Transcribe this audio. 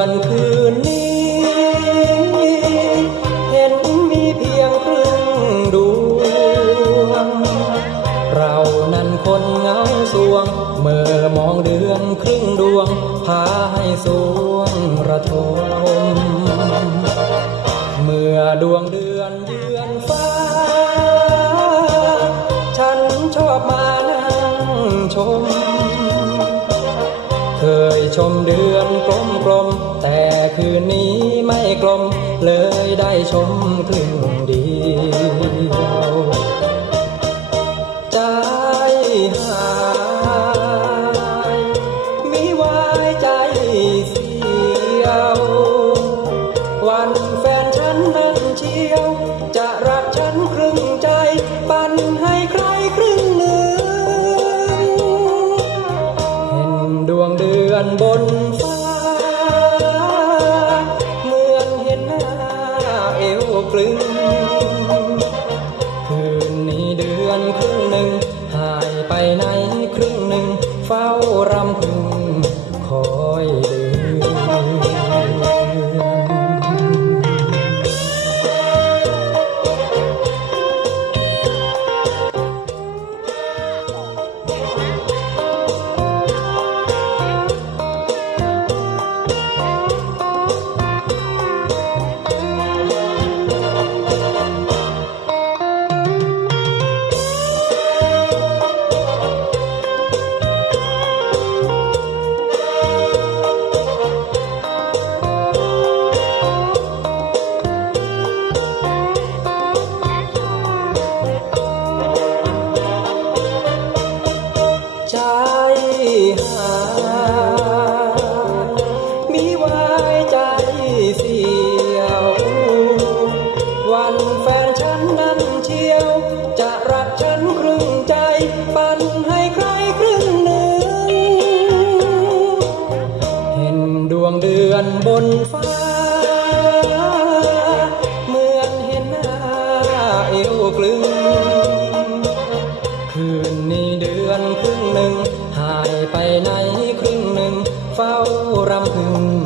อนคืนนี้ เห็นมีเพียงครึ่งดวง เรานั้นคนเงาสวง เมื่อมองเดือนครึ่งดวง พาให้สวงระทม เมื่อดวงเดือนเยือนฟ้า ฉันชอบมานั่งชม เคยชมเดือนกลมกลม นนี้ไม่กลมเลยได้ชมครึ่งเดียวใจหายมิวายใจเสียว วันแฟนฉันนั้นเชียว จะรักฉันครึ่งใจ ปันให้ใครครึ่งหนึ่งเห็นดวงเดือนบนารำ ปันให้ใครครึ่งหนึ่ง เห็นดวงเดือนบนฟ้า เหมือนเห็นหน้าเอวกลึง คืนนี้เดือนครึ่งหนึ่งหายไปไหนครึ่งหนึ่ง เฝ้ารำพึง